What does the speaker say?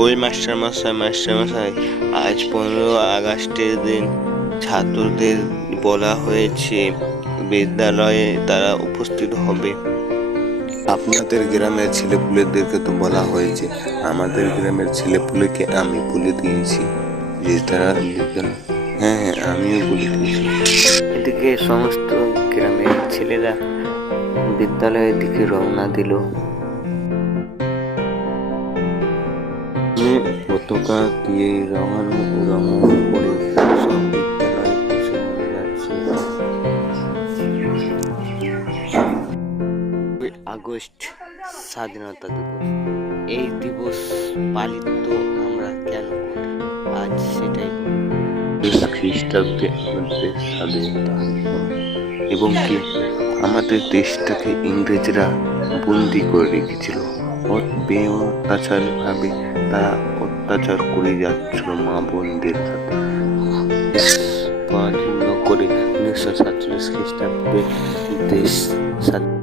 ওই মাস্টারমশাই, আজ 15 আগস্টের দিন ছাত্রদের বলা হয়েছে বিদ্যালয়ে তারা উপস্থিত হবে। আপনাদের গ্রামের ছেলেপুলেদেরকে তো বলা হয়েছে, আমাদের গ্রামের ছেলেপুলেকে আমি বলে দিয়েছি যে তারা বিদ্যালয়। হ্যাঁ, আমিও বলে দিয়েছি। এদিকে সমস্ত গ্রামের ছেলেরা বিদ্যালয়ের দিকে রওনা দিল। পতাকা দিয়ে রঙানো করে সব বিদ্যালয়ে বসে মনে যাচ্ছে। আগস্ট স্বাধীনতা দিবস। এই দিবস পালিত আমরা কেন করি, আজ সেটাই খ্রিস্টাব্দে আমাদের স্বাধীনতা এবং কি আমাদের দেশটাকে ইংরেজরা বন্দি করে রেখেছিল। অত্যাচার ভাবে তারা অত্যাচার করে যাচ্ছিল মা বোনদের সাথে। পরাধীন করে 1947 খ্রিস্টাব্দে দেশ স্বাধীন